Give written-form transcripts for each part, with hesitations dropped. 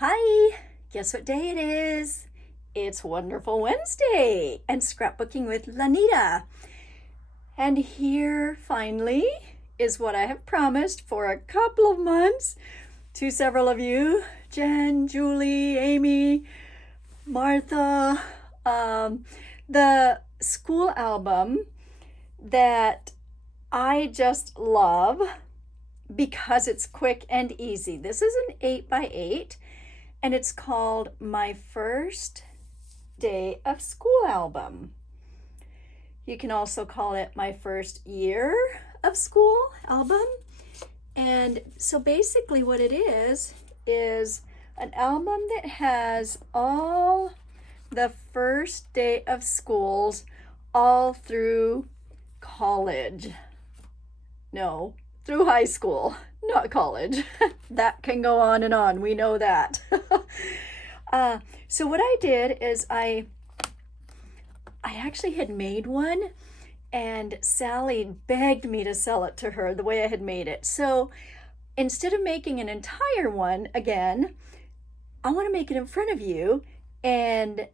Hi, guess what day it is? It's Wonderful Wednesday and scrapbooking with Lanita. And here finally is what I have promised for a couple of months to several of you, Jen, Julie, Amy, Martha, the school album that I just love because it's quick and easy. This is an 8x8 and it's called My First Day of School Album. You can also call it My First Year of School Album. And so basically what it is an album that has all the first day of schools all through college. No, through high school, not college. That can go on and on. We know that. So what I did is I actually had made one, and Sally begged me to sell it to her the way I had made it. So instead of making an entire one again, I want to make it in front of you, and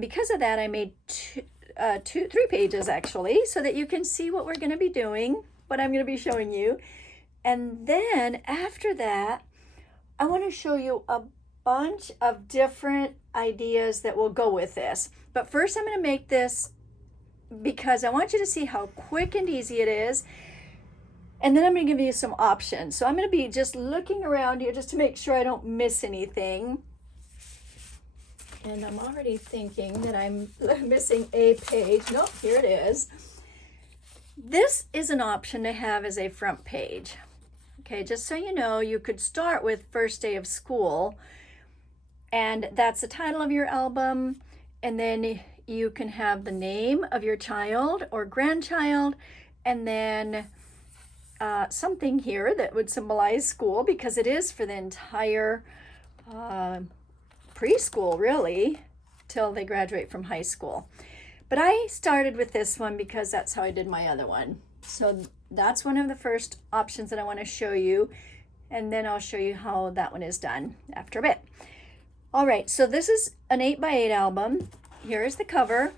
because of that, I made three pages actually, so that you can see what we're going to be doing, what I'm going to be showing you. And then after that, I want to show you a bunch of different ideas that will go with this. But first I'm going to make this because I want you to see how quick and easy it is. And then I'm going to give you some options. So I'm going to be just looking around here just to make sure I don't miss anything. And I'm already thinking that I'm missing a page. Nope, here it is. This is an option to have as a front page. Okay, just so you know, you could start with first day of school, and that's the title of your album, and then you can have the name of your child or grandchild, and then something here that would symbolize school, because it is for the entire preschool, really, till they graduate from high school. But I started with this one because that's how I did my other one. So that's one of the first options that I want to show you, and then I'll show you how that one is done after a bit. All right, so this is an 8x8 album. Here is the cover.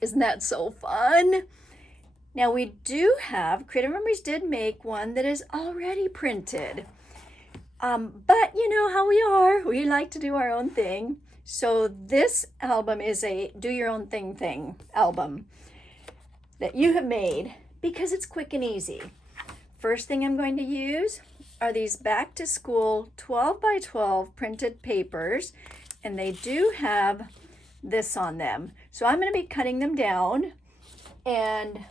Isn't that so fun? Now we do have, Creative Memories did make one that is already printed. But you know how we are. We like to do our own thing. So this album is a do your own thing album that you have made because it's quick and easy. First thing I'm going to use are these back to school 12x12 printed papers, and they do have this on them. So I'm going to be cutting them down, and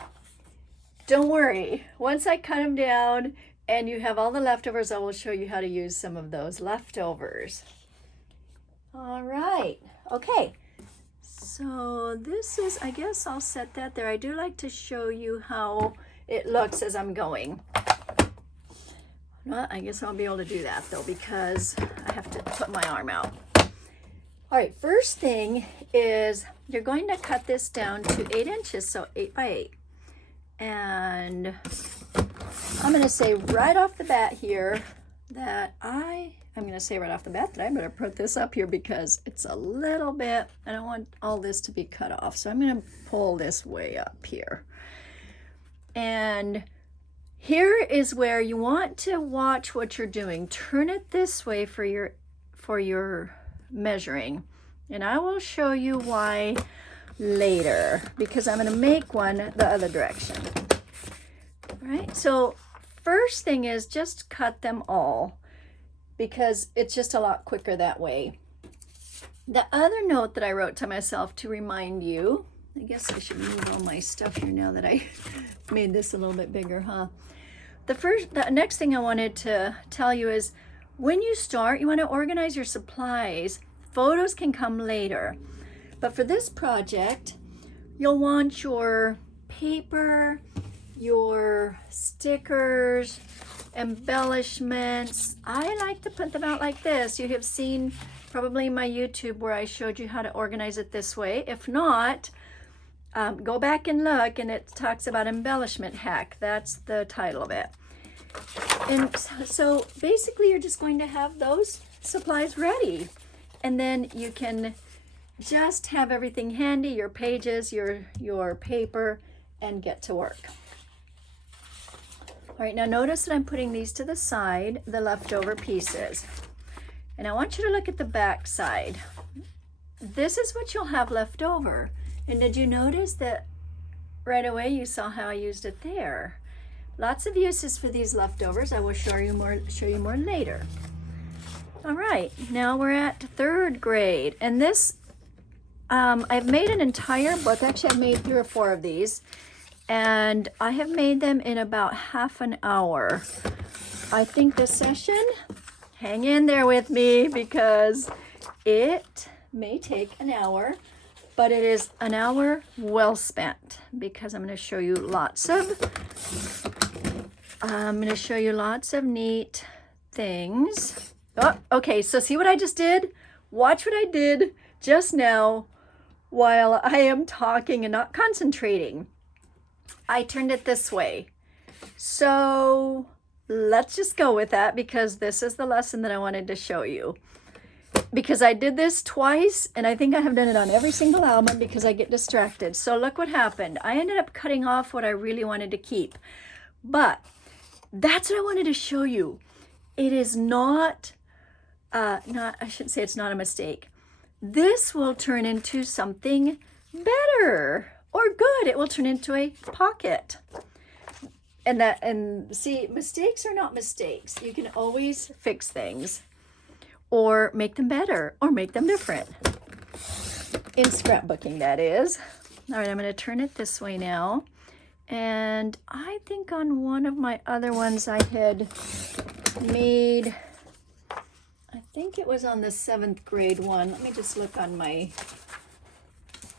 don't worry, once I cut them down and you have all the leftovers, I will show you how to use some of those leftovers. All right, okay, so this is, I guess I'll set that there. I do like to show you how it looks as I'm going. Well, I guess I'll be able to do that though, because I have to put my arm out. All right, first thing is you're going to cut this down to 8 inches, so 8x8. And I'm going to say right off the bat here that I'm going to say right off the bat that I better put this up here because it's a little bit, I don't want all this to be cut off. So I'm going to pull this way up here. And here is where you want to watch what you're doing. Turn it this way for your measuring. And I will show you why later, because I'm going to make one the other direction. All right, so first thing is just cut them all, because it's just a lot quicker that way. The other note that I wrote to myself to remind you, I guess I should move all my stuff here now that I made this a little bit bigger, huh? The next thing I wanted to tell you is when you start, you want to organize your supplies. Photos can come later. But for this project, you'll want your paper, your stickers, embellishments. I like to put them out like this. You have seen probably my YouTube where I showed you how to organize it this way. If not, go back and look, and it talks about embellishment hack. That's the title of it. And so basically you're just going to have those supplies ready. And then you can just have everything handy, your pages, your paper, and get to work. All right, now notice that I'm putting these to the side, the leftover pieces. And I want you to look at the back side. This is what you'll have left over. And did you notice that right away you saw how I used it there? Lots of uses for these leftovers. I will show you more later. All right, now we're at 3rd grade. And this, I've made an entire book. Actually, I've made 3 or 4 of these. And I have made them in about half an hour. I think this session, hang in there with me because it may take an hour, but it is an hour well spent because I'm going to show you lots of neat things. Oh, okay, so see what I just did? Watch what I did just now while I am talking and not concentrating. I turned it this way. So let's just go with that because this is the lesson that I wanted to show you. Because I did this twice and I think I have done it on every single album because I get distracted. So look what happened. I ended up cutting off what I really wanted to keep. But that's what I wanted to show you. It is I shouldn't say it's not a mistake. This will turn into something better. Or good, it will turn into a pocket. And see, mistakes are not mistakes. You can always fix things or make them better or make them different. In scrapbooking, that is. All right, I'm going to turn it this way now. And I think on one of my other ones I had made, I think it was on the 7th grade one. Let me just look on my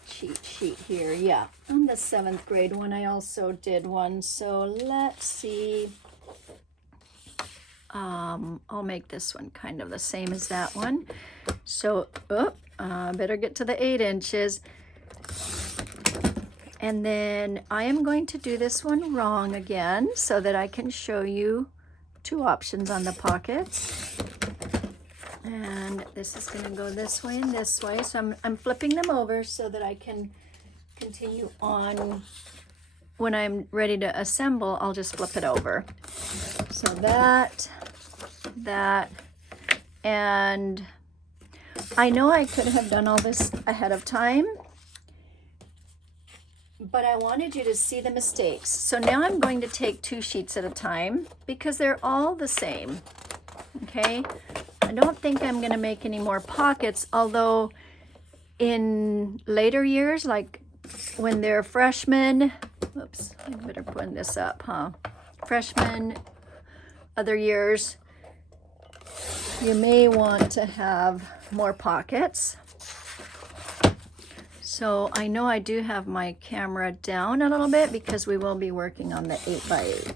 cheat sheet here. Yeah, on the 7th grade one I also did one. So let's see. I'll make this one kind of the same as that one. So better get to the 8 inches. And then I am going to do this one wrong again so that I can show you 2 options on the pockets. And this is going to go this way and this way. So I'm flipping them over so that I can continue on. When I'm ready to assemble, I'll just flip it over. So that, and I know I could have done all this ahead of time, but I wanted you to see the mistakes. So now I'm going to take 2 sheets at a time because they're all the same, okay? I don't think I'm going to make any more pockets, although in later years, like when they're freshmen, oops, I better put this up, huh? Freshmen, other years, you may want to have more pockets. So I know I do have my camera down a little bit because we will be working on the 8x8.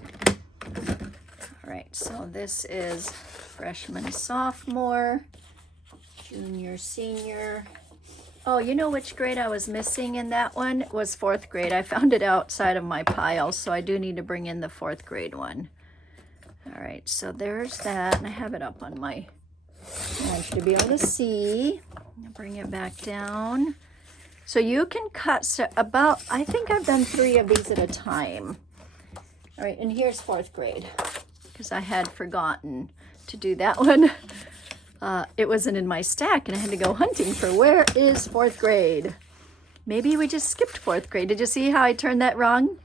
All right, so this is freshman, sophomore, junior, senior. Oh, you know which grade I was missing in that one? It was 4th grade. I found it outside of my pile, so I do need to bring in the 4th grade one. All right, so there's that, and I have it up on my, I want you to be able to see. I'll bring it back down. So you can cut about, I think I've done 3 of these at a time. All right, and here's 4th grade, because I had forgotten to do that one. It wasn't in my stack, and I had to go hunting for where is 4th grade. Maybe we just skipped 4th grade. Did you see how I turned that wrong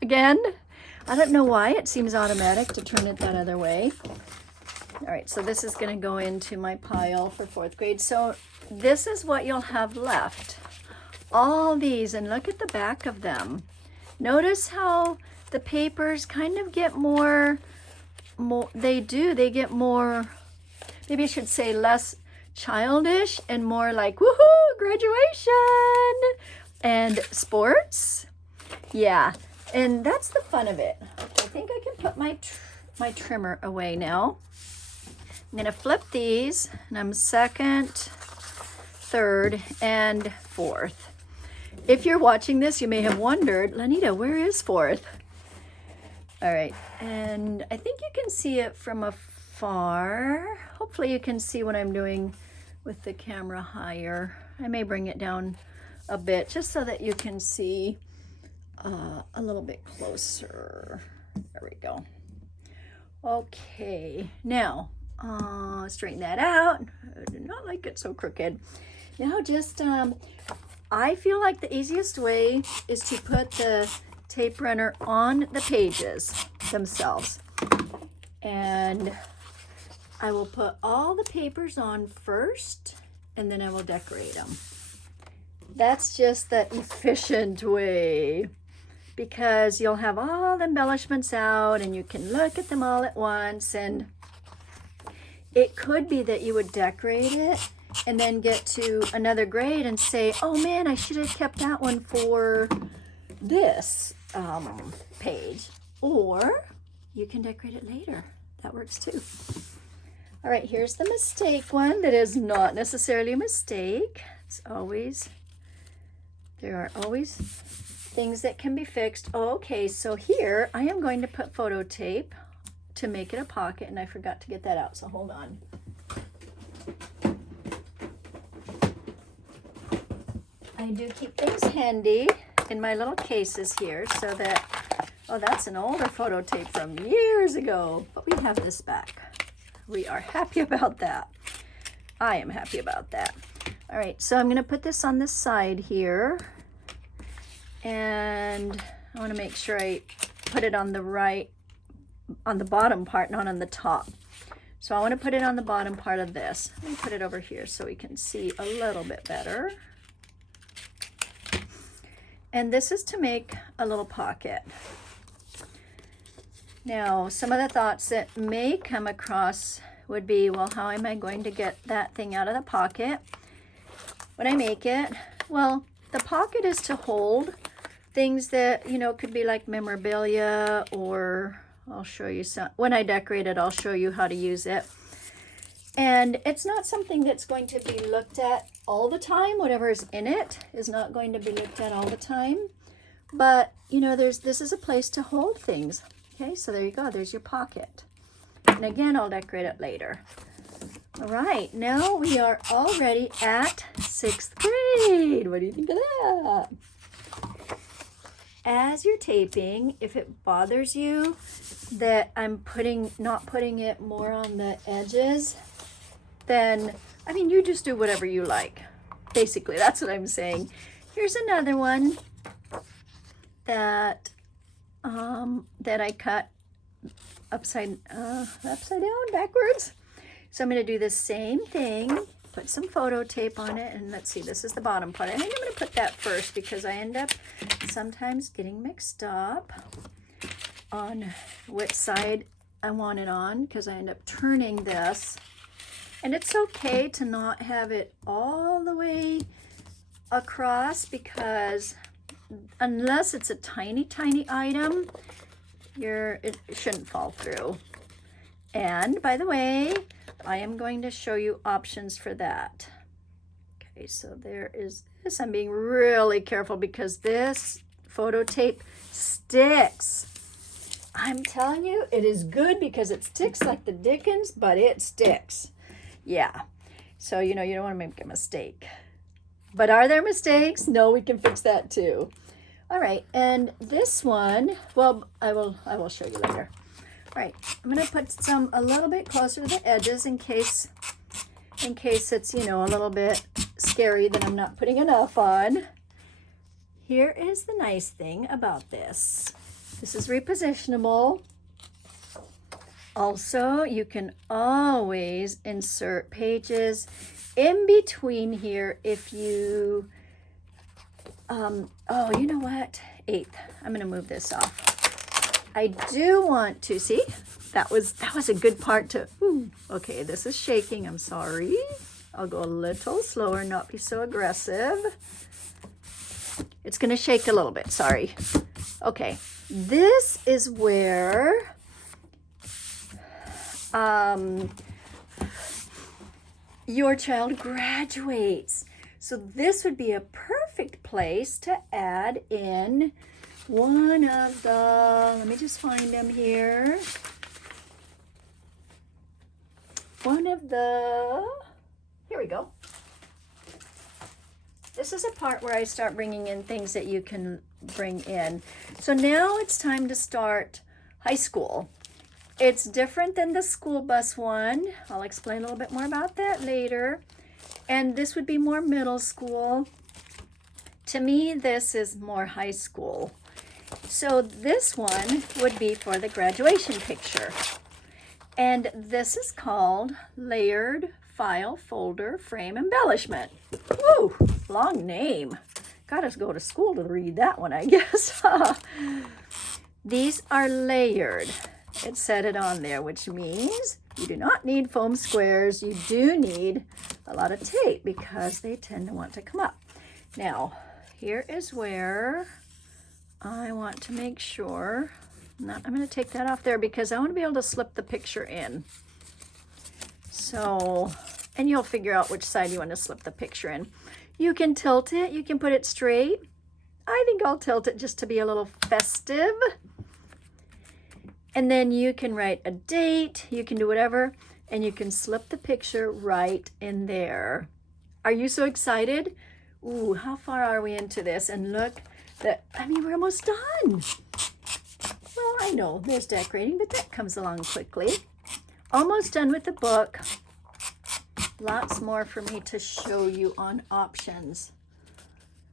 again? I don't know why. It seems automatic to turn it that other way. All right, so this is going to go into my pile for 4th grade. So this is what you'll have left. All these, and look at the back of them. Notice how the papers kind of get more they get more, maybe I should say less childish and more like, woohoo, graduation and sports. Yeah, and that's the fun of it. I think I can put my trimmer away now. I'm gonna flip these, and I'm 2nd, 3rd, and 4th. If you're watching this, you may have wondered, Lanita, where is 4th? All right, and I think you can see it from far. Hopefully you can see what I'm doing with the camera higher. I may bring it down a bit just so that you can see a little bit closer. There we go. Okay, now straighten that out. I do not like it so crooked. Now just, I feel like the easiest way is to put the tape runner on the pages themselves. And I will put all the papers on first, and then I will decorate them. That's just the efficient way, because you'll have all the embellishments out and you can look at them all at once. And it could be that you would decorate it and then get to another grade and say, oh man, I should have kept that one for this page. Or you can decorate it later. That works too. All right, here's the mistake one that is not necessarily a mistake. It's always, there are always things that can be fixed. Oh, okay, so here I am going to put photo tape to make it a pocket, and I forgot to get that out, so hold on. I do keep things handy in my little cases here so that, oh, that's an older photo tape from years ago, but we have this back. We are happy about that. I am happy about that. All right, so I'm gonna put this on this side here, and I wanna make sure I put it on the right, on the bottom part, not on the top. So I wanna put it on the bottom part of this. Let me put it over here so we can see a little bit better. And this is to make a little pocket. Now, some of the thoughts that may come across would be, well, how am I going to get that thing out of the pocket when I make it? Well, the pocket is to hold things that, you know, could be like memorabilia, or I'll show you some, when I decorate it, I'll show you how to use it. And it's not something that's going to be looked at all the time. Whatever is in it is not going to be looked at all the time. But, you know, this is a place to hold things. Okay, so there you go. There's your pocket. And again, I'll decorate it later. All right, now we are already at 6th grade. What do you think of that? As you're taping, if it bothers you that I'm not putting it more on the edges, then, I mean, you just do whatever you like. Basically, that's what I'm saying. Here's another one that that I cut upside down, backwards. So I'm going to do the same thing, put some photo tape on it, and let's see, this is the bottom part. I think I'm going to put that first because I end up sometimes getting mixed up on which side I want it on, because I end up turning this. And it's okay to not have it all the way across, because unless it's a tiny, tiny item, it shouldn't fall through. And by the way, I am going to show you options for that. Okay, so there is this. I'm being really careful because this photo tape sticks. I'm telling you, it is good because it sticks like the dickens, but it sticks. Yeah, so you know, you don't want to make a mistake. But are there mistakes? No, we can fix that too. All right, and this one, well, I will show you later. All right, I'm gonna put some a little bit closer to the edges in case it's, you know, a little bit scary that I'm not putting enough on. Here is the nice thing about this. This is repositionable. Also, you can always insert pages in between here if you, oh, you know what? 8th, I'm gonna move this off. I do want to, see, that was a good part to, okay, this is shaking, I'm sorry. I'll go a little slower, not be so aggressive. It's gonna shake a little bit, sorry. Okay, this is where your child graduates. So this would be a perfect place to add in one of the, let me just find them here. here we go. This is a part where I start bringing in things that you can bring in. So now it's time to start high school. It's different than the school bus one. I'll explain a little bit more about that later. And this would be more middle school. To me, this is more high school. So this one would be for the graduation picture. And this is called Layered File Folder Frame Embellishment. Woo, long name. Gotta go to school to read that one, I guess. These are layered. It said it on there, which means you do not need foam squares. You do need a lot of tape because they tend to want to come up. Now, here is where I want to make sure, I'm going to take that off there because I want to be able to slip the picture in. So, and you'll figure out which side you want to slip the picture in. You can tilt it, you can put it straight. I think I'll tilt it just to be a little festive. And then you can write a date, you can do whatever, and you can slip the picture right in there. Are you so excited? Ooh, how far are we into this? And look, we're almost done. Well, I know there's decorating, but that comes along quickly. Almost done with the book. Lots more for me to show you on options.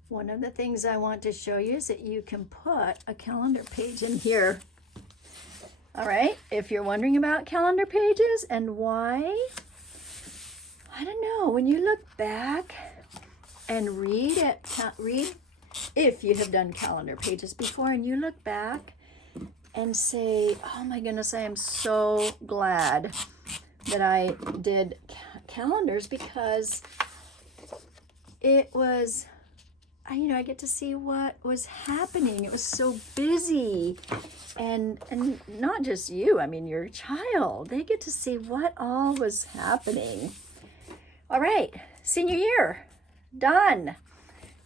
One of the things I want to show you is that you can put a calendar page in here. All right, if you're wondering about calendar pages and why, I don't know, when you look back and read if you have done calendar pages before and you look back and say, oh my goodness, I am so glad that I did calendars because it was, I get to see what was happening. It was so busy. And not just you, your child. They get to see what all was happening. All right, senior year, done.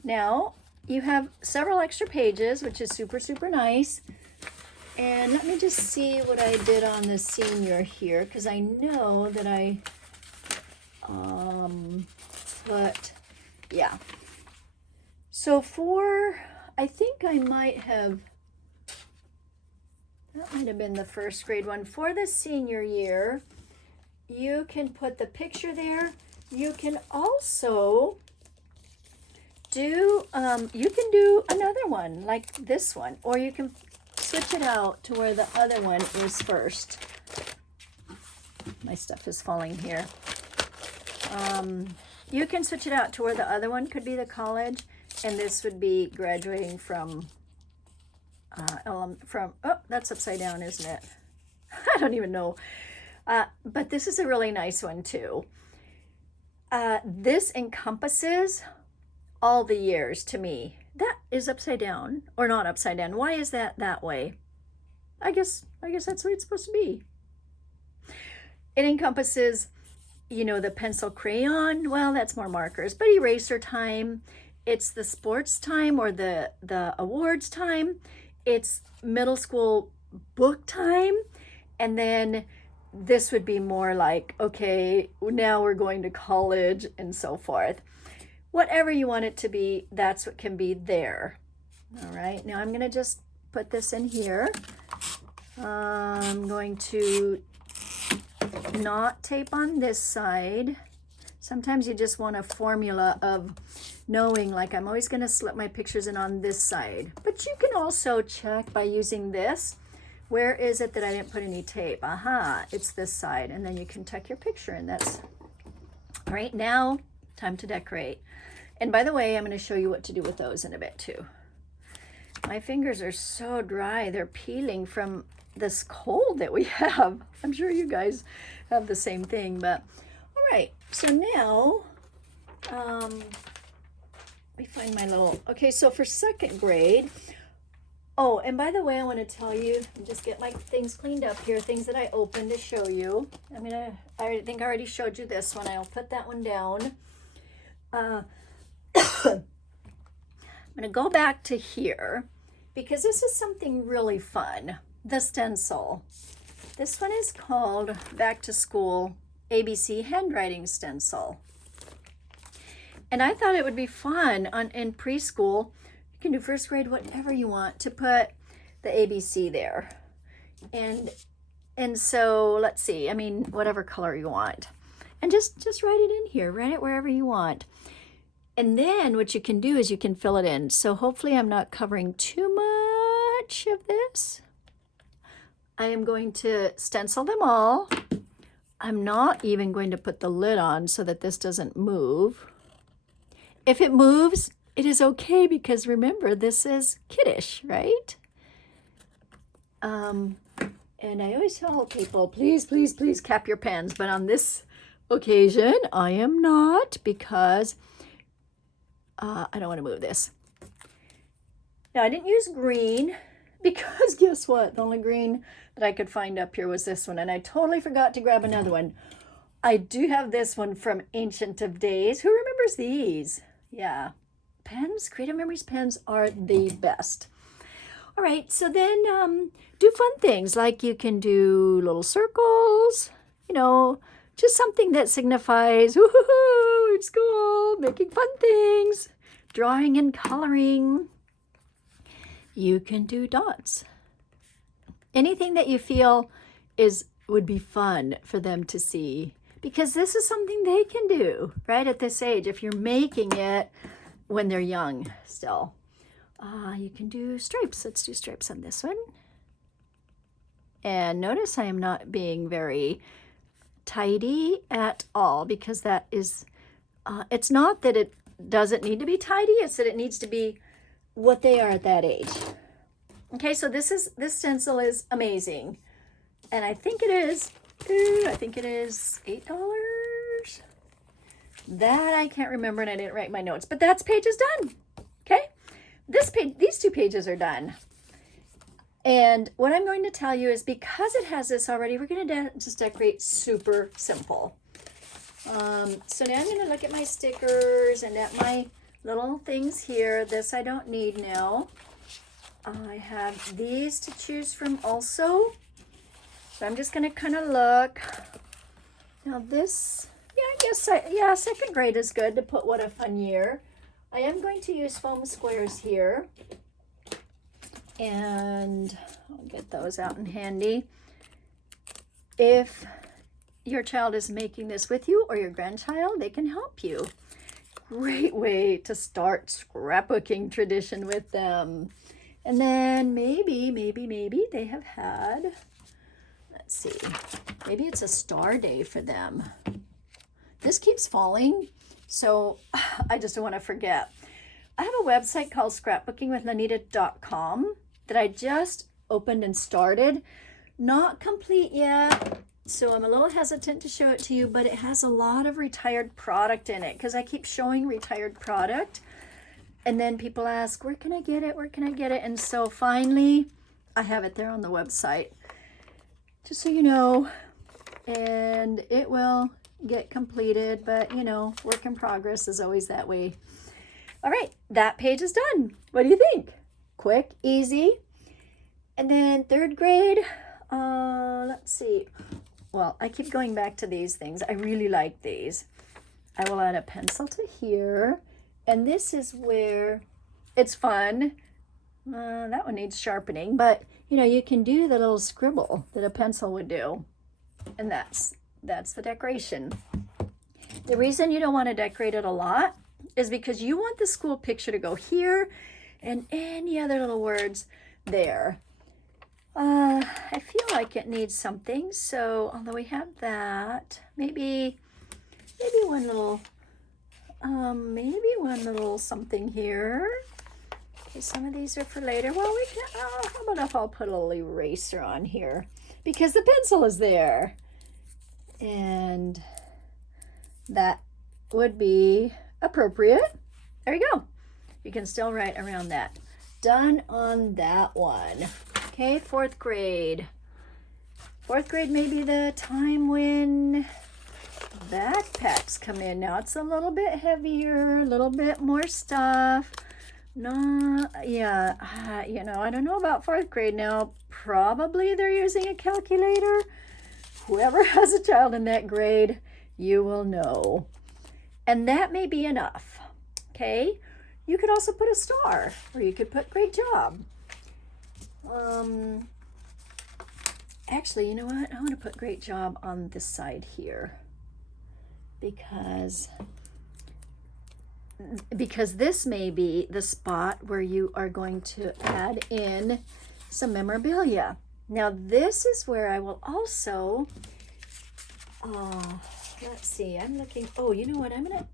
Now, you have several extra pages, which is super, super nice. And let me just see what I did on the senior here, because I know that I yeah. So I think I might have, that might have been the first grade one. For the senior year, you can put the picture there. You can also do, you can do another one like this one, or you can switch it out to where the other one is first. My stuff is falling here. You can switch it out to where the other one could be the college, and this would be graduating from oh, that's upside down, isn't it? I don't even know. But this is a really nice one too. This encompasses all the years to me. That is upside down, or not upside down. Why is that way? I guess that's the way it's supposed to be. It encompasses, the pencil crayon. Well, that's more markers, but eraser time. It's the sports time or the awards time. It's middle school book time. And then this would be more like, okay, now we're going to college and so forth. Whatever you want it to be, that's what can be there. All right, now I'm going to just put this in here. I'm going to not tape on this side. Sometimes you just want a formula of knowing, like, I'm always going to slip my pictures in on this side. But you can also check by using this. Where is it that I didn't put any tape? Aha, it's this side. And then you can tuck your picture in. That's all right. Now, time to decorate. And by the way, I'm going to show you what to do with those in a bit too. My fingers are so dry. They're peeling from this cold that we have. I'm sure you guys have the same thing, but all right. So now, let me find my little, okay, so for second grade, oh, and by the way, I want to tell you, just get my things cleaned up here, things that I opened to show you. I think I already showed you this one. I'll put that one down. I'm going to go back to here because this is something really fun. The stencil. This one is called Back to School ABC handwriting stencil. And I thought it would be fun in preschool. You can do first grade, whatever you want, to put the ABC there. And so let's see, I mean, whatever color you want. And just write it in here, write it wherever you want. And then what you can do is you can fill it in. So hopefully I'm not covering too much of this. I am going to stencil them all. I'm not even going to put the lid on so that this doesn't move. If it moves, it is okay, because remember, this is kiddish, right? And I always tell people, please, please, please cap your pens. But on this occasion, I am not, because I don't want to move this. Now, I didn't use green because guess what? The only green that I could find up here was this one, and I totally forgot to grab another one. I do have this one from Ancient of Days. Who remembers these? Yeah, pens, Creative Memories pens are the best. All right, so then do fun things, like you can do little circles, you know, just something that signifies, woohoo, it's school, making fun things, drawing and coloring. You can do dots. Anything that you feel would be fun for them to see, because this is something they can do right at this age if you're making it when they're young still. You can do stripes. Let's do stripes on this one. And notice I am not being very tidy at all, because that is, it's not that it doesn't need to be tidy, it's that it needs to be what they are at that age. Okay, so this stencil is amazing. And I think it is $8. That I can't remember, and I didn't write my notes, but that page is done. Okay, these 2 pages are done. And what I'm going to tell you is, because it has this already, we're going to just decorate super simple. So now I'm going to look at my stickers and at my little things here. This I don't need now. I have these to choose from also. So I'm just going to kind of look. Now this, yeah, I guess, second grade is good to put What a Fun Year. I am going to use foam squares here. And I'll get those out in handy. If your child is making this with you, or your grandchild, they can help you. Great way to start scrapbooking tradition with them. And then maybe they have had, let's see, maybe it's a star day for them. This keeps falling, so I just don't want to forget. I have a website called scrapbookingwithlanita.com that I just opened and started. Not complete yet, so I'm a little hesitant to show it to you, but it has a lot of retired product in it, because I keep showing retired product. And then people ask, where can I get it? Where can I get it? And so finally, I have it there on the website, just so you know. And it will get completed, but you know, work in progress is always that way. All right, that page is done. What do you think? Quick, easy. And then 3rd grade, let's see. Well, I keep going back to these things. I really like these. I will add a pencil to here. And this is where it's fun. That one needs sharpening, but you know, you can do the little scribble that a pencil would do. And that's the decoration. The reason you don't want to decorate it a lot is because you want the school picture to go here and any other little words there. I feel like it needs something, so although we have that, maybe one little something here. Okay, some of these are for later. Well, we can, how about if I'll put a little eraser on here, because the pencil is there. And that would be appropriate. There you go. You can still write around that. Done on that one. Okay, 4th grade. 4th grade may be the time when backpacks come in. Now it's a little bit heavier, a little bit more stuff. You know, I don't know about 4th grade now. Probably they're using a calculator. whoever has a child in that grade, you will know. And that may be enough, okay? You could also put a star, or you could put great job. Actually, you know what? I want to put great job on this side here because this may be the spot where you are going to add in some memorabilia. Now this is where I will also, let's see, I'm looking, oh, you know what, I'm gonna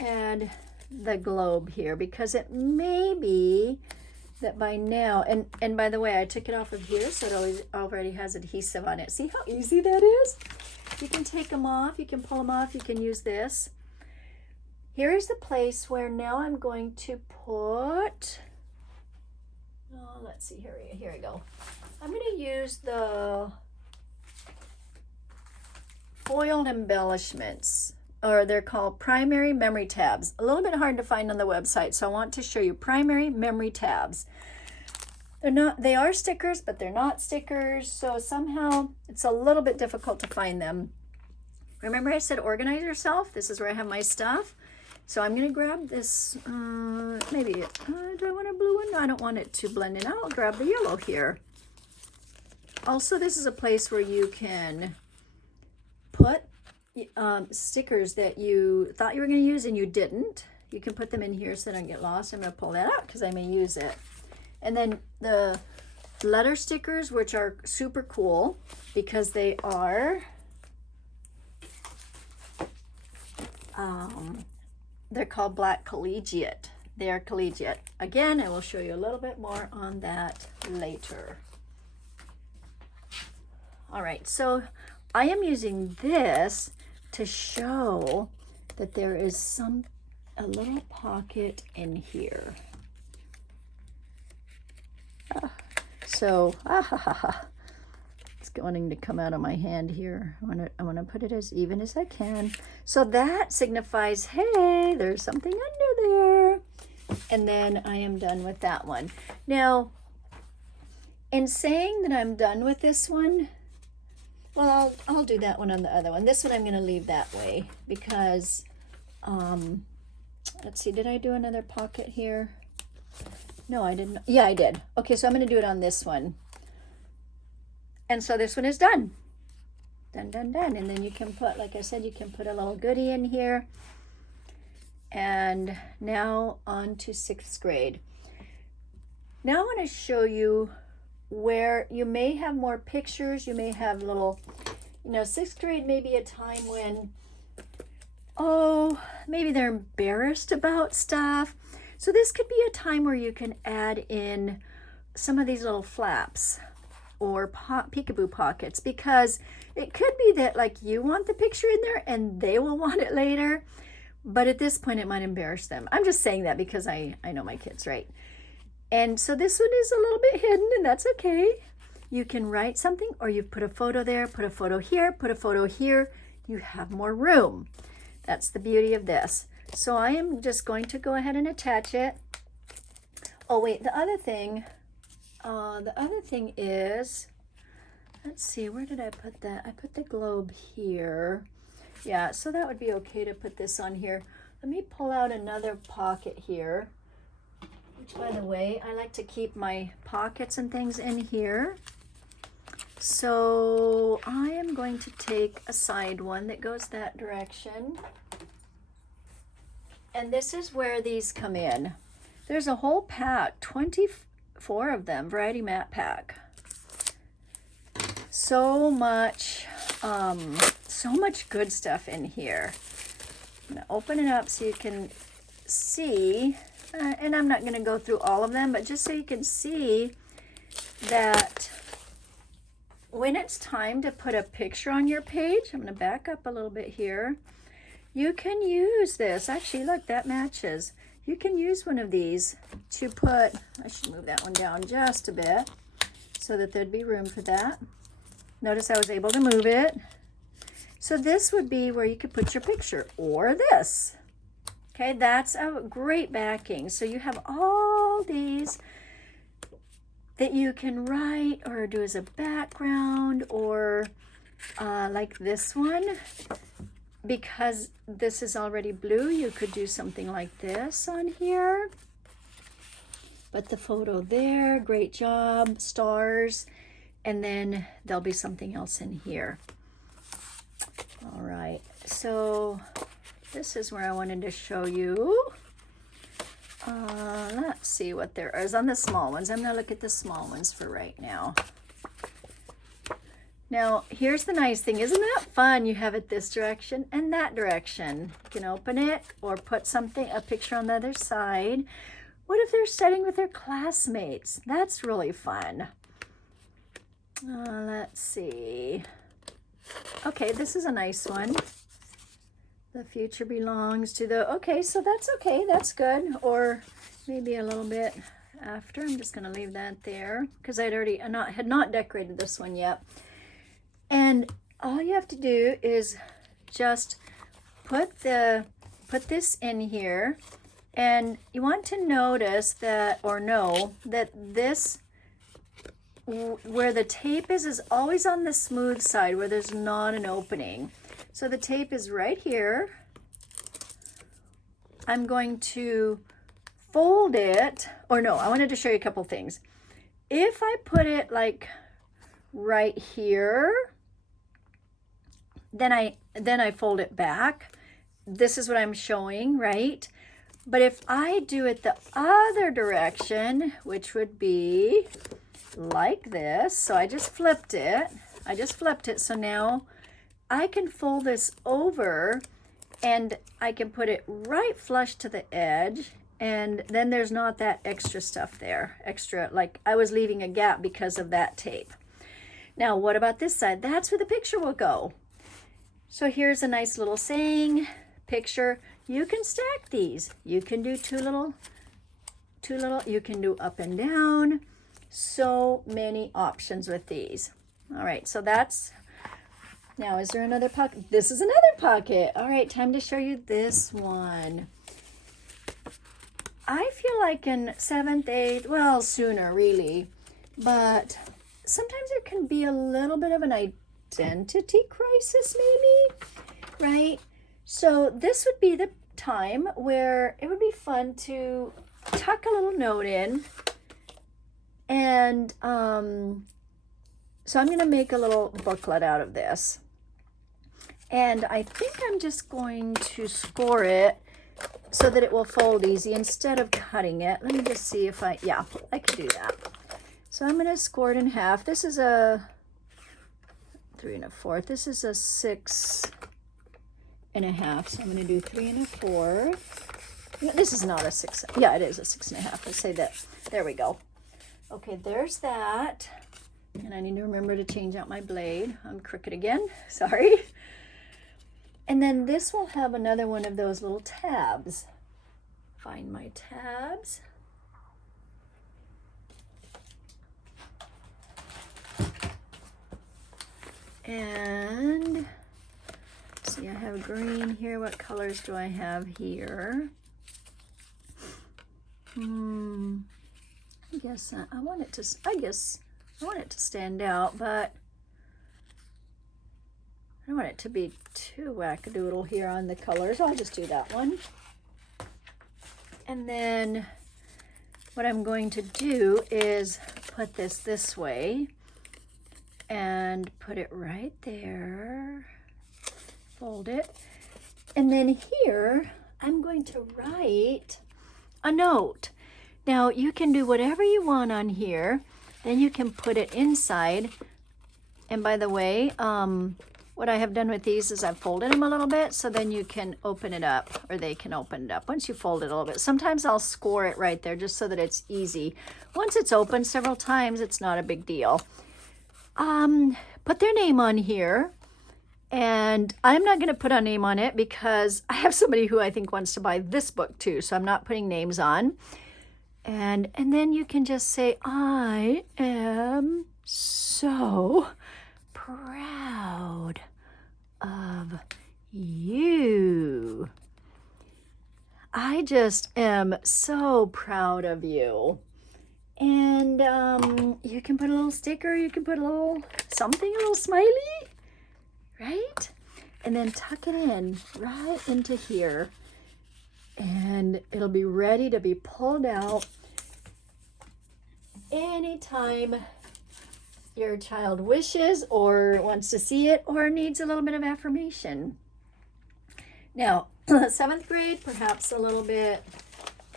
add the globe here because it may be that by now, and by the way, I took it off of here, so it already has adhesive on it. See how easy that is? You can take them off, you can pull them off, you can use this. Here is the place where now I'm going to put, oh, let's see, here we go. I'm going to use the foiled embellishments, or they're called primary memory tabs. A little bit hard to find on the website, so I want to show you primary memory tabs. They are stickers, but they're not stickers, so somehow it's a little bit difficult to find them. Remember I said organize yourself? This is where I have my stuff. So I'm going to grab this, maybe, do I want a blue one? No, I don't want it to blend in. I'll grab the yellow here. Also, this is a place where you can put stickers that you thought you were going to use and you didn't. You can put them in here so they don't get lost. I'm going to pull that out because I may use it. And then the letter stickers, which are super cool because they are, they're called Black Collegiate. They are collegiate. Again, I will show you a little bit more on that later. All right, so I am using this to show that there is a little pocket in here. It's going to come out of my hand here. I want to put it as even as I can. So that signifies, hey, there's something under there. And then I am done with that one. Now, in saying that I'm done with this one, well, I'll do that one on the other one. This one I'm going to leave that way because, let's see, did I do another pocket here? No, I didn't. Yeah, I did. Okay, so I'm going to do it on this one. And so this one is done. Done, done, done. And then you can put, like I said, you can put a little goodie in here. And now on to 6th grade. Now I want to show you where you may have more pictures. You may have little, 6th grade may be a time when, oh, maybe they're embarrassed about stuff. So this could be a time where you can add in some of these little flaps or peekaboo pockets, because it could be that like you want the picture in there and they will want it later, but at this point it might embarrass them. I'm just saying that because I know my kids, right? And so this one is a little bit hidden, and that's okay. You can write something, or you put a photo there, put a photo here, put a photo here. You have more room. That's the beauty of this. So I am just going to go ahead and attach it. Oh wait, the other thing is, let's see, where did I put that? I put the globe here. Yeah, so that would be okay to put this on here. Let me pull out another pocket here, which by the way, I like to keep my pockets and things in here. So I am going to take a side one that goes that direction. And this is where these come in. There's a whole pack, 24 of them, variety mat pack. So much good stuff in here. I'm gonna open it up so you can see, and I'm not gonna go through all of them, but just so you can see that when it's time to put a picture on your page, I'm gonna back up a little bit here. You can use this. Actually, look, that matches. You can use one of these to put, I should move that one down just a bit so that there'd be room for that. Notice I was able to move it. So this would be where you could put your picture, or this. Okay, that's a great backing. So you have all these that you can write or do as a background, or like this one, because this is already blue, you could do something like this on here. But the photo there, great job, stars, and then there'll be something else in here. All right, so this is where I wanted to show you. Let's see what there is on the small ones. I'm gonna look at the small ones for right now. Now, here's the nice thing. Isn't that fun? You have it this direction and that direction. You can open it or put something, a picture on the other side. What if they're studying with their classmates? That's really fun. Let's see. Okay, this is a nice one. The future belongs to the, okay, so that's okay, that's good. Or maybe a little bit after. I'm just gonna leave that there because I'd already had not decorated this one yet. And all you have to do is just put this in here, and you want to notice that, or know that this, where the tape is always on the smooth side where there's not an opening. So the tape is right here. I'm going to fold it, or no, I wanted to show you a couple things. If I put it like right here, then I fold it back. This is what I'm showing, right? But if I do it the other direction, which would be like this, so I just flipped it. So now I can fold this over and I can put it right flush to the edge, and then there's not that extra stuff there. Extra, like I was leaving a gap because of that tape. Now, what about this side? That's where the picture will go. So here's a nice little saying, picture. You can stack these. You can do two little, you can do up and down. So many options with these. All right, so that's, now is there another pocket? This is another pocket. All right, time to show you this one. I feel like in 7th, 8th, well, sooner really, but sometimes there can be a little bit of an identity crisis maybe, right? So this would be the time where it would be fun to tuck a little note in. And so I'm going to make a little booklet out of this. And I think I'm just going to score it so that it will fold easy instead of cutting it. Let me just see if I can do that. So I'm going to score it in half. This is a 3 1/4. This is a 6 1/2. So I'm going to do 3 1/4. No, this is not a 6. Yeah, it is a 6 1/2. Let's say that. There we go. Okay, there's that. And I need to remember to change out my blade. I'm crooked again. Sorry. And then this will have another one of those little tabs. Find my tabs. And see, I have green here. What colors do I have here? I guess I want it to stand out, but I don't want it to be too wackadoodle here on the colors. I'll just do that one. And then what I'm going to do is put this way and put it right there. Fold it. And then here, I'm going to write a note. Now, you can do whatever you want on here. Then you can put it inside. And by the way, what I have done with these is I've folded them a little bit, so then you can open it up, or they can open it up once you fold it a little bit. Sometimes I'll score it right there just so that it's easy. Once it's open several times, it's not a big deal. Put their name on here. And I'm not going to put a name on it because I have somebody who I think wants to buy this book too, so I'm not putting names on. And then you can just say, I am so proud of you. I just am so proud of you. And you can put a little sticker, you can put a little something, a little smiley, right? And then tuck it in right into here. And it'll be ready to be pulled out anytime your child wishes or wants to see it or needs a little bit of affirmation. Now, 7th grade, perhaps a little bit.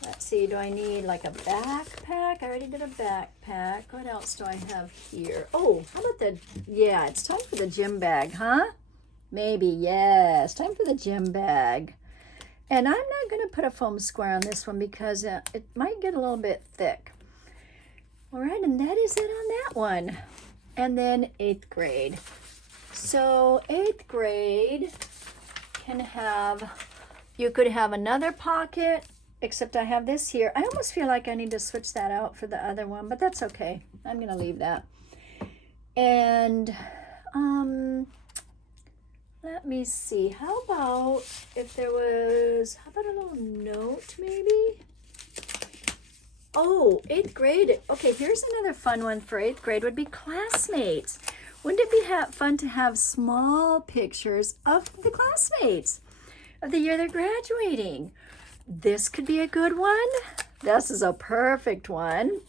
Let's see, do I need like a backpack? I already did a backpack. What else do I have here? Oh, how about yeah, it's time for the gym bag, huh? Maybe, yes, time for the gym bag. And I'm not going to put a foam square on this one because it might get a little bit thick. All right, and that is it on that one. And then 8th grade. So 8th grade can have, you could have another pocket, except I have this here. I almost feel like I need to switch that out for the other one, but that's okay. I'm going to leave that. And let me see. How about if there was, how about a little note maybe? Oh, 8th grade. Okay, here's another fun one for 8th grade would be classmates. Wouldn't it be fun to have small pictures of the classmates of the year they're graduating? This could be a good one. This is a perfect one.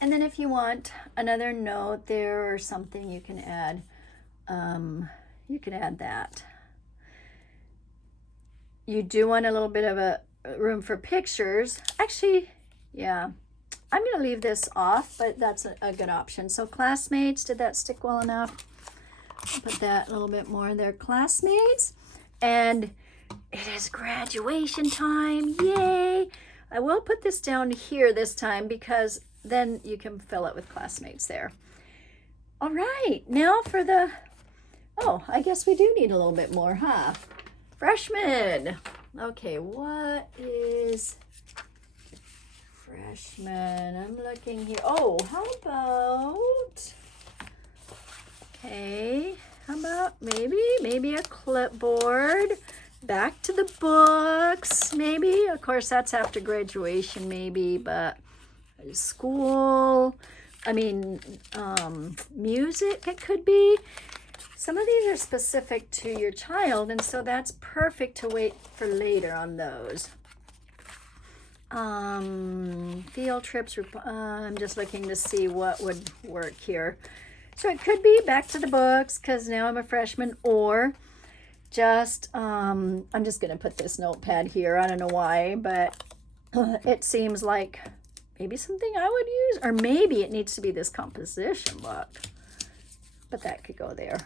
And then if you want another note there or something, you can add that. You do want a little bit of a room for pictures. Actually, yeah, I'm going to leave this off, but that's a good option. So classmates, did that stick well enough? I'll put that a little bit more there. Classmates. And it is graduation time. Yay. I will put this down here this time because then you can fill it with classmates there. All right, now for the, oh, I guess we do need a little bit more, huh? Freshmen. Okay, what is freshman? I'm looking here. Oh, how about, okay, how about maybe a clipboard? Back to the books, maybe. Of course, that's after graduation, maybe, but school, I mean, music, it could be. Some of these are specific to your child, and so that's perfect to wait for later on those. Field trips, I'm just looking to see what would work here. So it could be back to the books, because now I'm a freshman, or just, I'm just going to put this notepad here. I don't know why, but it seems like maybe something I would use, or maybe it needs to be this composition book, but that could go there.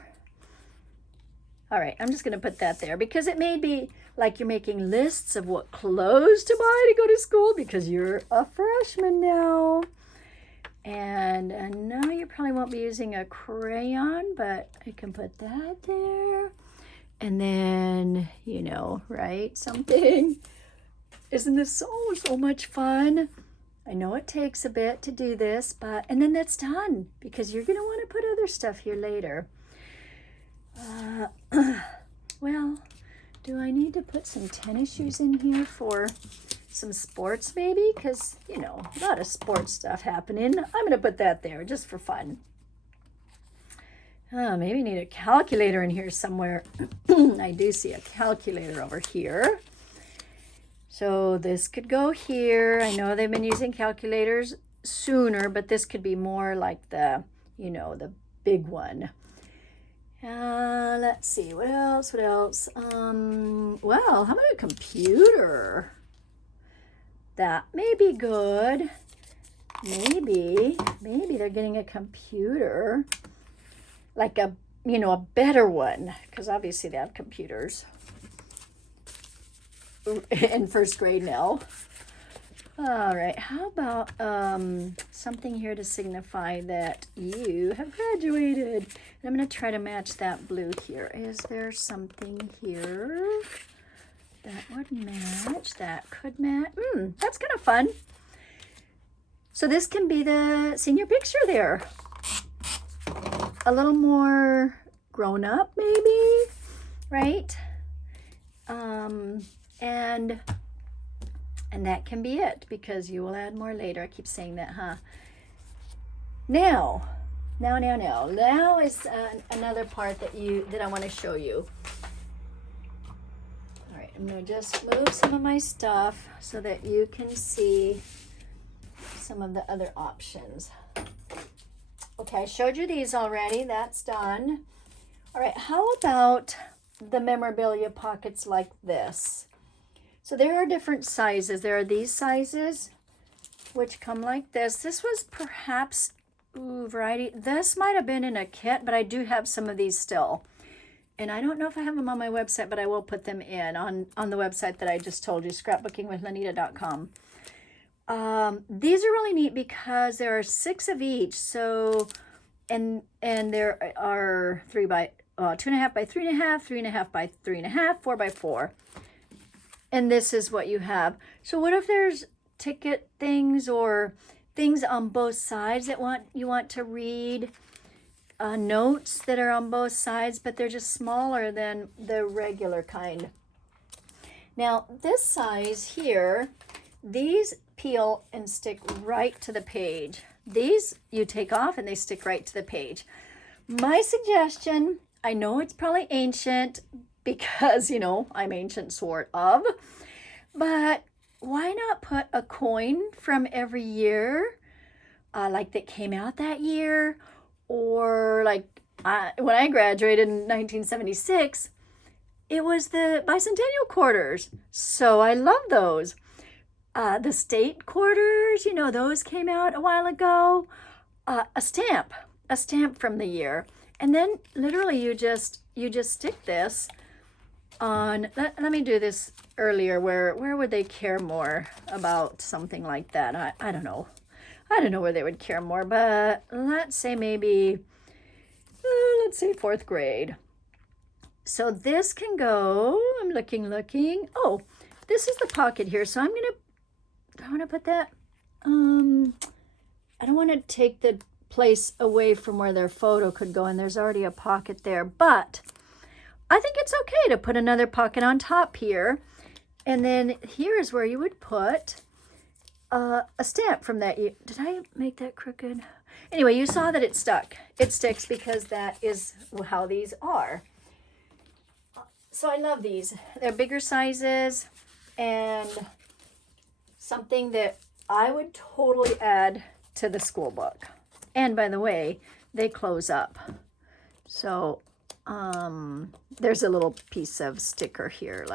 All right, I'm just going to put that there because it may be like you're making lists of what clothes to buy to go to school because you're a freshman now. And I know you probably won't be using a crayon, but I can put that there. And then, you know, right, something. Isn't this so much fun? I know it takes a bit to do this, but, and then that's done because you're going to want to put other stuff here later. Well, do I need to put some tennis shoes in here for some sports maybe? Because, you know, a lot of sports stuff happening. I'm going to put that there just for fun. Maybe need a calculator in here somewhere. I do see a calculator over here. So this could go here. I know they've been using calculators sooner, but this could be more like the, you know, the big one. Let's see, what else? Well, how about a computer? That may be good. Maybe they're getting a computer, like a, you know, a better one, because obviously they have computers in first grade now. All right, how about something here to signify that you have graduated? And I'm going to try to match that blue here. Is there something here that would match? That could match. That's kind of fun. So this can be the senior picture there. A little more grown up maybe, right? And And that can be it, because you will add more later. I keep saying that, huh? Now is another part that I want to show you. All right, I'm going to just move some of my stuff so that you can see some of the other options. Okay, I showed you these already. That's done. All right, how about the memorabilia pockets like this? So there are different sizes. There are these sizes, which come like this. This was perhaps, variety. This might have been in a kit, but I do have some of these still. And I don't know if I have them on my website, but I will put them in on the website that I just told you, scrapbookingwithlanita.com. These are really neat because there are 6 of each. So, and there are 2.5 by 3.5, 3.5 by 3.5, 4 by 4. And this is what you have. So what if there's ticket things or things on both sides that you want to read? Notes that are on both sides, but they're just smaller than the regular kind. Now, this size here, these peel and stick right to the page. These you take off and they stick right to the page. My suggestion, I know it's probably ancient because, you know, I'm ancient sort of, but why not put a coin from every year, like that came out that year? Or like when I graduated in 1976, it was the bicentennial quarters. So I love those. The state quarters, you know, those came out a while ago. A stamp from the year. And then literally you just stick this on, let me do this earlier. Where would they care more about something like that? I don't know. I don't know where they would care more, but let's say maybe, let's say 4th grade. So this can go, I'm looking. Oh, this is the pocket here. So I want to put that, I don't want to take the place away from where their photo could go, and there's already a pocket there, but I think it's okay to put another pocket on top here. And then here is where you would put a stamp from that year. Did I make that crooked? Anyway, you saw that it stuck. It sticks because that is how these are. So I love these. They're bigger sizes and something that I would totally add to the school book. And by the way, they close up. So there's a little piece of sticker here.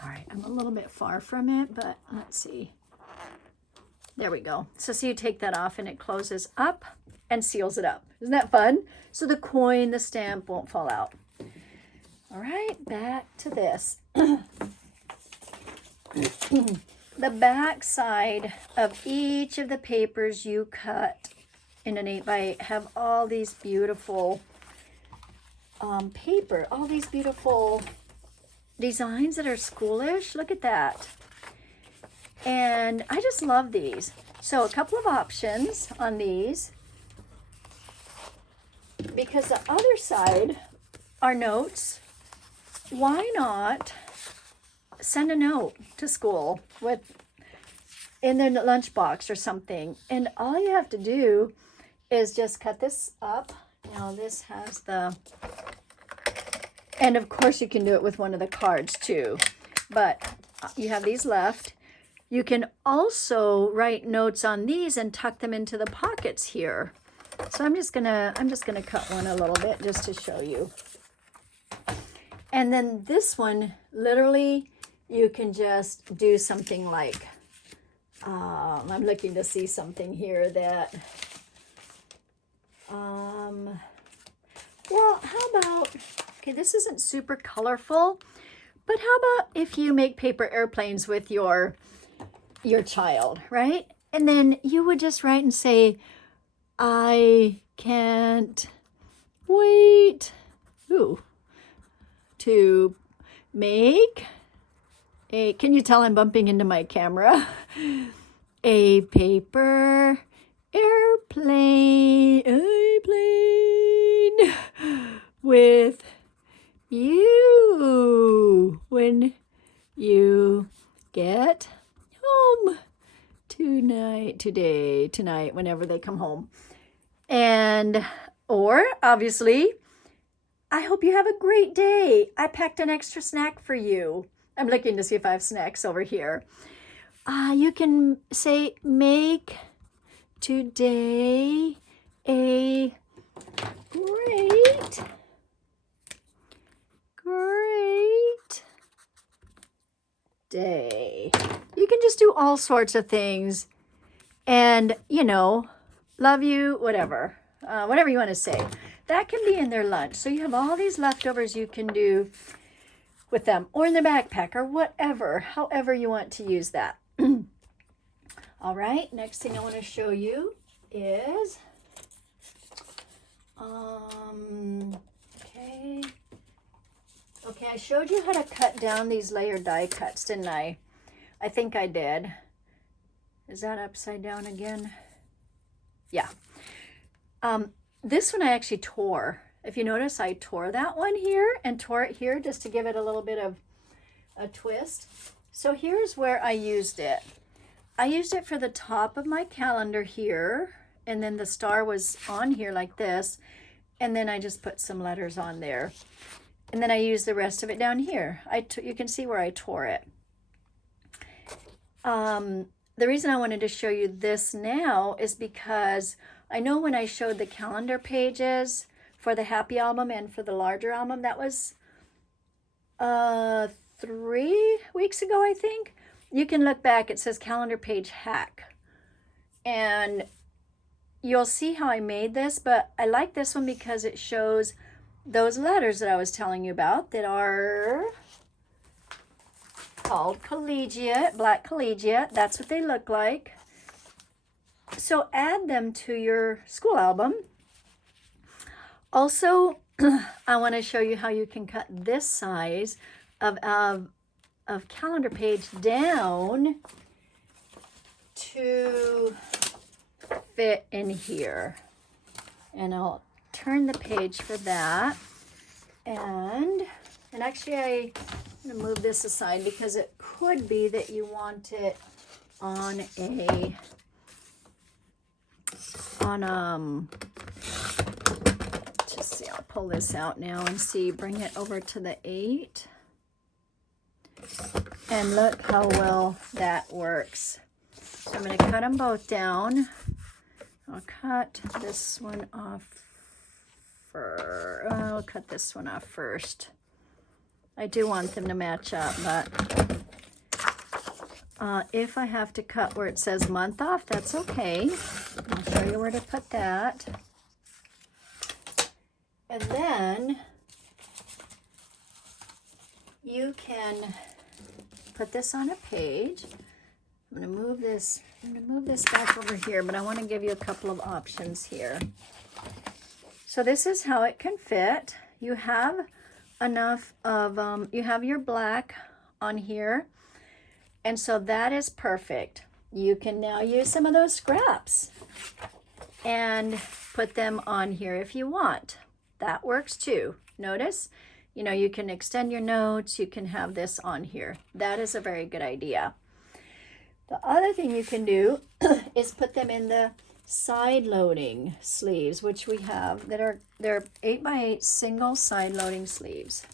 All right, I'm a little bit far from it, but let's see. There we go. So you take that off and it closes up and seals it up. Isn't that fun? So the coin, the stamp won't fall out. All right, back to this. The back side of each of the papers you cut in an 8x8 have all these beautiful paper, all these beautiful designs that are schoolish. Look at that. And I just love these. So a couple of options on these, because the other side are notes. Why not send a note to school in their lunchbox or something? And all you have to do is just cut this up. Now this has and of course you can do it with one of the cards too, but you have these left. You can also write notes on these and tuck them into the pockets here. So I'm just gonna cut one a little bit just to show you. And then this one, literally, you can just do something like, I'm looking to see something here that, well, how about, okay, this isn't super colorful, but how about if you make paper airplanes with your child, right? And then you would just write and say, I can't wait to make a, can you tell I'm bumping into my camera? A paper airplane with you when you tonight, whenever they come home. And, or obviously, I hope you have a great day. I packed an extra snack for you. I'm looking to see if I have snacks over here. You can say, make today a great day. You can just do all sorts of things. And, you know, love you, whatever. Whatever you want to say. That can be in their lunch. So you have all these leftovers you can do with them. Or in their backpack or whatever. However you want to use that. All right. Next thing I want to show you is... Okay, I showed you how to cut down these layered die cuts, didn't I? I think I did. Is that upside down again? Yeah. This one I actually tore. If you notice, I tore that one here and tore it here just to give it a little bit of a twist. So here's where I used it. I used it for the top of my calendar here, and then the star was on here like this, and then I just put some letters on there. And then I used the rest of it down here. You can see where I tore it. The reason I wanted to show you this now is because I know when I showed the calendar pages for the happy album and for the larger album, that was 3 weeks ago, I think. You can look back, it says calendar page hack. And you'll see how I made this, but I like this one because it shows those letters that I was telling you about that are called collegiate, black collegiate. That's what they look like. So add them to your school album. Also, I want to show you how you can cut this size of calendar page down to fit in here. And I'll turn the page for that. And actually I'm going to move this aside because it could be that you want it on just see, I'll pull this out now and see, bring it over to the 8. And look how well that works. So I'm going to cut them both down. I'll cut this one off. I'll cut this one off first. I do want them to match up, but if I have to cut where it says month off, that's okay. I'll show you where to put that. And then you can put this on a page. I'm going to move this back over here, but I want to give you a couple of options here. So this is how it can fit. You have enough of, you have your black on here. And so that is perfect. You can now use some of those scraps and put them on here if you want. That works too. Notice, you know, you can extend your notes. You can have this on here. That is a very good idea. The other thing you can do is put them in the side loading sleeves, which we have they're 8x8 single side loading sleeves.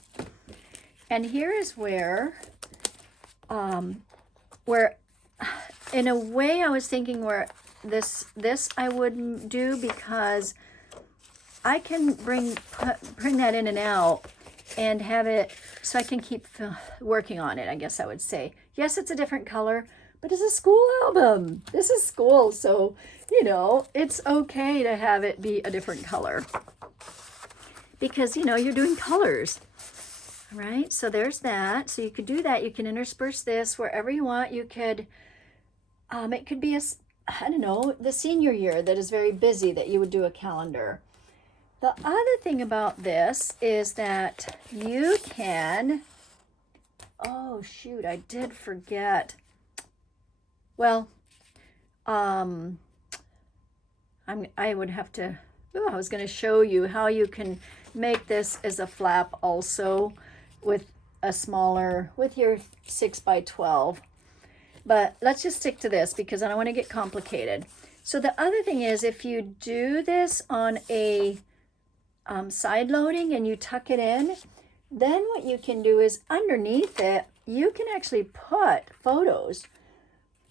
And here is where in a way I was thinking where this I wouldn't do, because I can bring that in and out and have it so I can keep working on it, I guess I would say. Yes, it's a different color, but it's a school album. This is school, so, you know, it's okay to have it be a different color. Because, you know, you're doing colors. All right, so there's that. So you could do that. You can intersperse this wherever you want. You could, it could be I don't know, the senior year that is very busy that you would do a calendar. The other thing about this is that you can, oh shoot, I did forget. Well, I would have to, I was going to show you how you can make this as a flap also with a smaller, with your 6x12. But let's just stick to this because I don't want to get complicated. So the other thing is, if you do this on a side loading and you tuck it in, then what you can do is underneath it, you can actually put photos.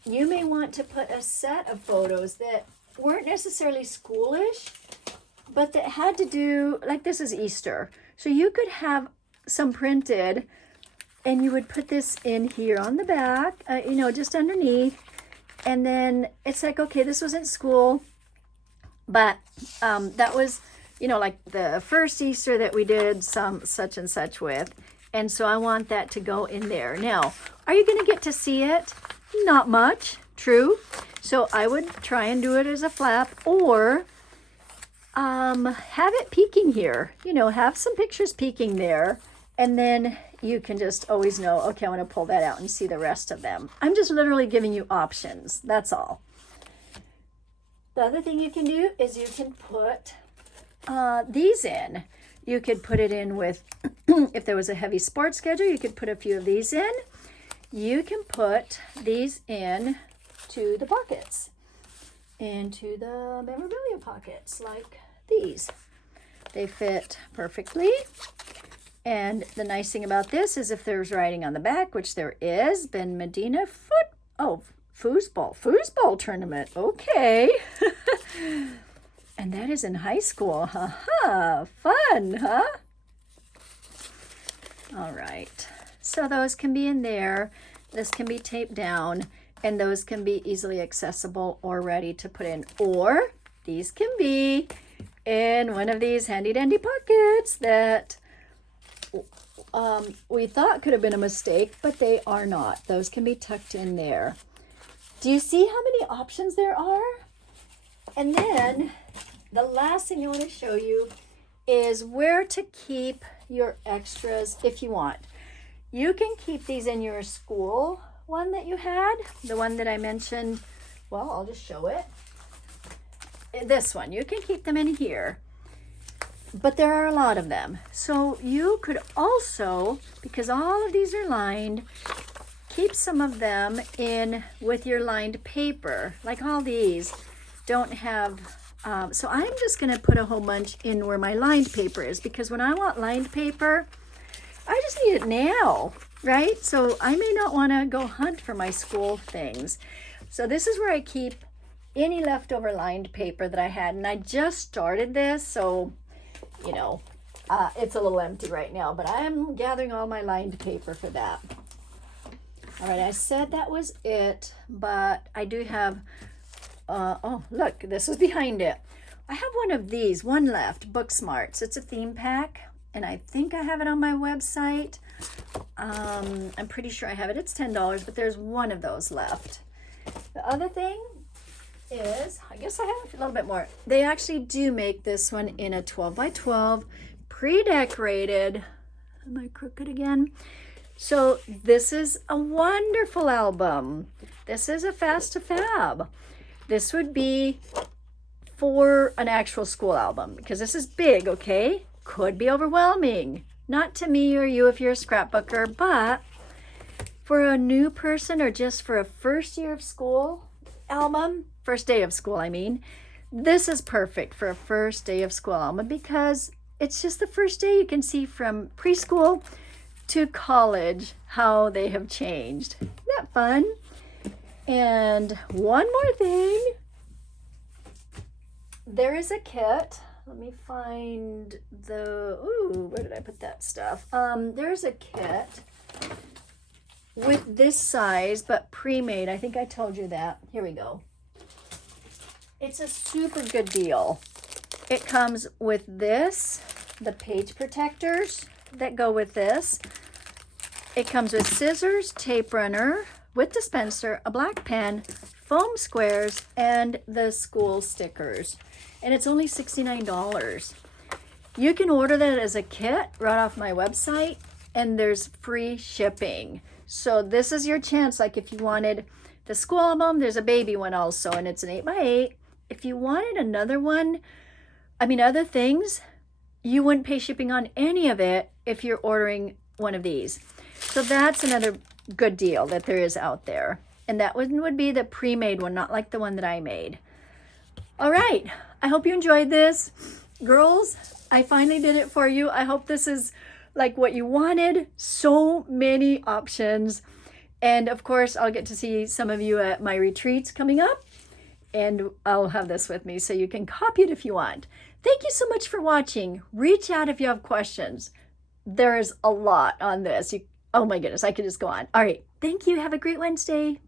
You may want to put a set of photos that weren't necessarily schoolish, but that had to do, like this is Easter. So you could have some printed and you would put this in here on the back, you know, just underneath. And then it's like, okay, this wasn't school, but that was, you know, like the first Easter that we did some such and such with. And so I want that to go in there. Now, are you going to get to see it? Not much, true. So I would try and do it as a flap, or have it peeking here. You know, have some pictures peeking there. And then you can just always know, okay, I want to pull that out and see the rest of them. I'm just literally giving you options. That's all. The other thing you can do is you can put these in. You could put it in with, if there was a heavy sports schedule, you could put a few of these in. You can put these in to the pockets, into the memorabilia pockets like these. They fit perfectly. And the nice thing about this is if there's writing on the back, which there is, Ben Medina foosball tournament. Okay. And that is in high school. Fun, huh? All right. So those can be in there. This can be taped down, and those can be easily accessible or ready to put in. Or these can be in one of these handy dandy pockets that we thought could have been a mistake, but they are not. Those can be tucked in there. Do you see how many options there are? And then the last thing I want to show you is where to keep your extras if you want. You can keep these in your school one that you had, the one that I mentioned. Well, I'll just show it. This one, you can keep them in here. But there are a lot of them. So you could also, because all of these are lined, keep some of them in with your lined paper. Like all these don't have, so I'm just gonna put a whole bunch in where my lined paper is, because when I want lined paper, I just need it now, right? So I may not wanna go hunt for my school things. So this is where I keep any leftover lined paper that I had. And I just started this, so you know, it's a little empty right now, but I'm gathering all my lined paper for that. All right, I said that was it, but I do have, oh, look, this is behind it. I have one of these, one left, Book Smarts. It's a theme pack, and I think I have it on my website. I'm pretty sure I have it. It's $10, but there's one of those left. The other thing is, I guess I have a little bit more. They actually do make this one in a 12 by 12 pre-decorated. Am I crooked again? So this is a wonderful album. This is a Fast to Fab. This would be for an actual school album because this is big, okay? Could be overwhelming. Not to me or you if you're a scrapbooker, but for a new person or just for a first year of school album, first day of school, I mean, this is perfect for a first day of school album because it's just the first day. You can see from preschool to college how they have changed. Isn't that fun? And one more thing. There is a kit. Let me find the, ooh, where did I put that stuff? There's a kit with this size, but pre-made. I think I told you that. Here we go. It's a super good deal. It comes with this, the page protectors that go with this. It comes with scissors, tape runner, with dispenser, a black pen, foam squares, and the school stickers. And it's only $69. You can order that as a kit right off my website, and there's free shipping. So this is your chance. Like if you wanted the school album, there's a baby one also, and it's an 8x8. If you wanted another one, I mean, other things, you wouldn't pay shipping on any of it if you're ordering one of these. So that's another good deal that there is out there. And that one would be the pre-made one, not like the one that I made. All right, I hope you enjoyed this. Girls, I finally did it for you. I hope this is like what you wanted. So many options. And of course, I'll get to see some of you at my retreats coming up. And I'll have this with me so you can copy it if you want. Thank you so much for watching. Reach out if you have questions. There's a lot on this. Oh my goodness, I could just go on. All right, thank you. Have a great Wednesday.